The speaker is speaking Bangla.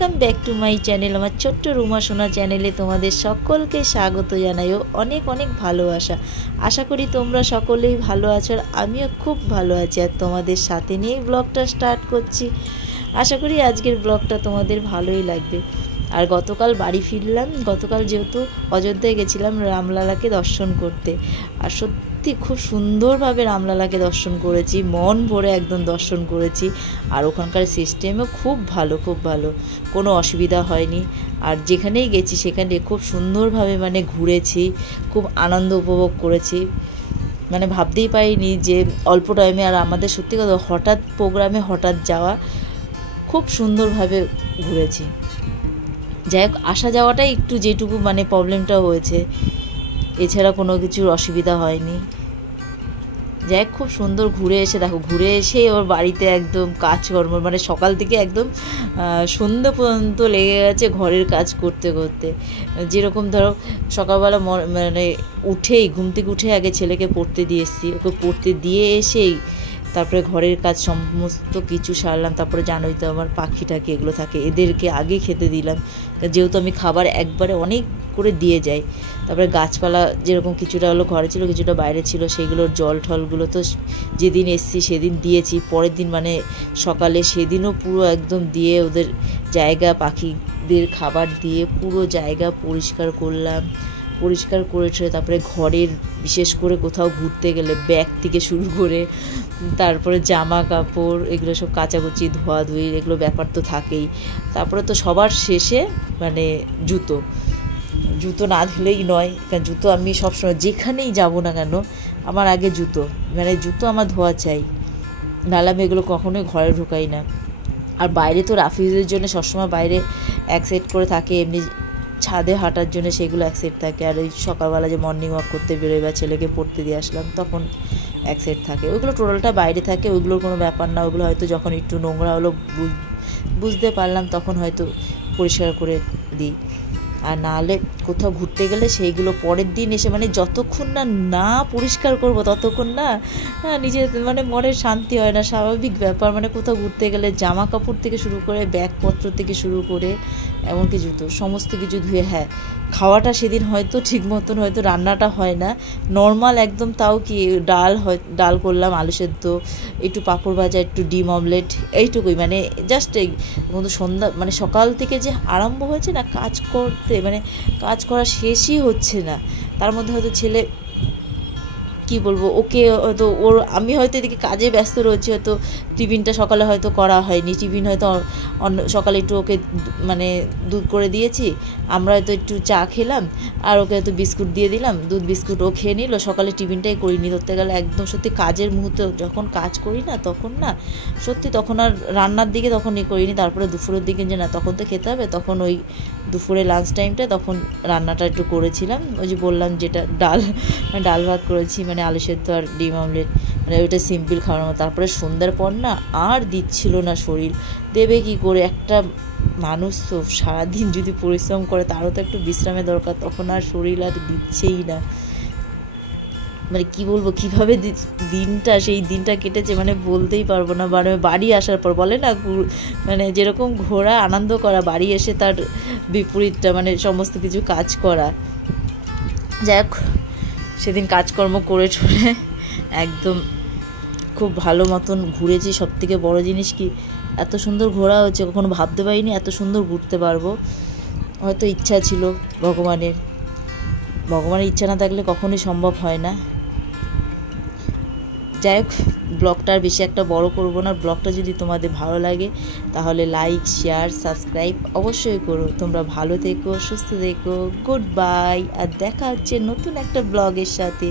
Welcome back to my channel. আমার ছোট্ট রুমা সোনা চ্যানেলে তোমাদের সকলকে স্বাগত জানাই ও অনেক অনেক ভালোবাসা। আশা করি তোমরা সকলেই ভালো আছো, আর আমিও খুব ভালো আছি। আর তোমাদের সাথে নিয়েই ব্লগটা স্টার্ট করছি। আশা করি আজকের ব্লগটা তোমাদের ভালোই লাগবে। আর গতকাল বাড়ি ফিরলাম। গতকাল যেহেতু অযোধ্যায় গেছিলাম রামলালাকে দর্শন করতে, আর সত্যি খুব সুন্দরভাবে রামলালাকে দর্শন করেছি, মন ভরে একদম দর্শন করেছি। আর ওখানকার সিস্টেমও খুব ভালো, খুব ভালো, কোনো অসুবিধা হয়নি। আর যেখানেই গেছি সেখানে খুব সুন্দরভাবে ঘুরেছি, খুব আনন্দ উপভোগ করেছি। ভাবতেই পারিনি যে অল্প টাইমে, আর আমাদের সত্যি কথা হঠাৎ প্রোগ্রামে হঠাৎ যাওয়া, খুব সুন্দরভাবে ঘুরেছি। যাই হোক, আসা যাওয়াটাই একটু যেটুকু প্রবলেমটা হয়েছে, এছাড়া কোনো কিছুর অসুবিধা হয়নি। যাই হোক, খুব সুন্দর ঘুরে এসে দেখো, ঘুরে এসে ওর বাড়িতে একদম কাজকর্ম সকাল থেকে একদম সন্ধ্যা পর্যন্ত লেগে গেছে ঘরের কাজ করতে করতে। যেরকম ধরো সকালবেলা উঠেই ঘুম থেকে উঠে আগে ছেলেকে পড়তে দিয়ে এসেছি, ওকে পড়তে দিয়ে এসেই তারপরে ঘরের কাজ সমস্ত কিছু সারলাম। তারপরে জানোই তো আমার পাখি টাকি এগুলো থাকে, এদেরকে আগে খেতে দিলাম, যেহেতু আমি খাবার একবারে অনেক করে দিয়ে যাই। তারপরে গাছপালা যেরকম কিছুটা হলো ঘরে ছিল, কিছুটা বাইরে ছিল, সেইগুলোর জল ঠলগুলো তো যেদিন এসছি সেদিন দিয়েছি। পরের দিন সকালে সেদিনও পুরো একদম দিয়ে ওদের জায়গা, পাখিদের খাবার দিয়ে পুরো জায়গা পরিষ্কার করলাম। পরিষ্কার করেছে তারপরে ঘরের, বিশেষ করে কোথাও ঘুরতে গেলে ব্যাগ থেকে শুরু করে তারপরে জামা কাপড় এগুলো সব কাচাকুচি, ধোয়াধুয়ি, এগুলো ব্যাপার তো থাকেই। তারপরে তো সবার শেষে জুতো না ধুলেই নয়, কারণ জুতো আমি সবসময় যেখানেই যাব না কেন আমার আগে জুতো আমার ধোয়া চাই, নাহলে আমি এগুলো কখনোই ঘরে ঢোকাই না। আর বাইরে তো রাফিজের জন্য সবসময় বাইরে এক সেট করে থাকে, এমনি ছাদে হাঁটার জন্য সেগুলো এক সেট থাকে। আর ওই সকালবেলা যে মর্নিং ওয়াক করতে বেরোয় বা ছেলেকে পড়তে দিয়ে আসলাম তখন এক সেট থাকে, ওইগুলো টোটালটা বাইরে থাকে, ওইগুলোর কোনো ব্যাপার না। ওগুলো হয়তো যখন একটু নোংরা হলো বুঝতে পারলাম তখন হয়তো পরিষ্কার করে দিই। আর নাহলে কোথাও ঘুরতে গেলে সেইগুলো পরের দিন এসে যতক্ষণ না পরিষ্কার করবো ততক্ষণ না নিজের মনের শান্তি হয় না। স্বাভাবিক ব্যাপার, কোথাও ঘুরতে গেলে জামা কাপড় থেকে শুরু করে ব্যাগপত্র থেকে শুরু করে এমনকি জুতো সমস্ত কিছু ধুয়ে, হ্যাঁ খাওয়াটা সেদিন হয়তো ঠিক মতন হয়তো রান্নাটা হয় না, নর্মাল একদম, তাও কি ডাল করলাম, আলু সেদ্ধ, একটু পাঁপড় ভাজা, একটু ডিম অমলেট, এইটুকুই। জাস্ট এই কিন্তু সন্ধ্যা সকাল থেকে যে আরম্ভ হয়েছে না কাজ করতে, কাজ করা শেষই হচ্ছে না। তার মধ্যে হয়তো ছেলে, কি বলবো, ওকে হয়তো আমি হয়তো এদিকে কাজে ব্যস্ত রয়েছি, হয়তো টিফিনটা সকালে হয়তো করা হয়নি, টিফিন হয়তো সকালে একটু ওকে দুধ করে দিয়েছি, আমরা হয়তো একটু চা খেলাম, আর ওকে হয়তো বিস্কুট দিয়ে দিলাম, দুধ বিস্কুট ও খেয়ে নিল, সকালে টিফিনটাই করিনি। ধরতে গেলে একদম সত্যি কাজের মুহূর্তে যখন কাজ করি না তখন সত্যি তখন আর রান্নার দিকে তখন করিনি। তারপরে দুপুরের দিকে যে না তখন তো খেতে হবে, তখন ওই দুপুরে লাঞ্চ টাইমটা তখন রান্নাটা একটু করেছিলাম, ওই যে বললাম যেটা ডাল ভাত করেছি, আলু সেদ্ধ আর ডিম অমলেট, ওইটা সিম্পল খাওয়ার মতো। তারপরে সন্ধ্যার পর আর দিচ্ছিল না শরীর, দেবে কি করে? একটা মানুষ তো সারাদিন যদি পরিশ্রম করে তারও তো একটু বিশ্রামের দরকার, তখন আর শরীর আর দিচ্ছেই না। কি বলবো, কীভাবে সেই দিনটা কেটেছে বলতেই পারবো না। বাড়ি আসার পর বলে না যেরকম ঘোরা আনন্দ করা, বাড়ি এসে তার বিপরীতটা সমস্ত কিছু কাজ করা। যাই হোক, সেদিন কাজকর্ম করে ঠরে একদম খুব ভালো মতন ঘুরেছি। সব থেকে বড়ো জিনিস কি, এত সুন্দর ঘোরা হচ্ছে, কখনো ভাবতে পারিনি এত সুন্দর ঘুরতে পারবো। হয়তো ইচ্ছা ছিল ভগবানের ইচ্ছা না থাকলে কখনোই সম্ভব হয় না। যাই হোক, ব্লগটা আর বেশি একটা বড় করব না। ব্লগটা যদি তোমাদের ভালো লাগে তাহলে লাইক, শেয়ার, সাবস্ক্রাইব অবশ্যই করো। তোমরা ভালো থেকো, সুস্থ থেকো, গুড বাই, আর দেখা হচ্ছে নতুন একটা ব্লগের সাথে।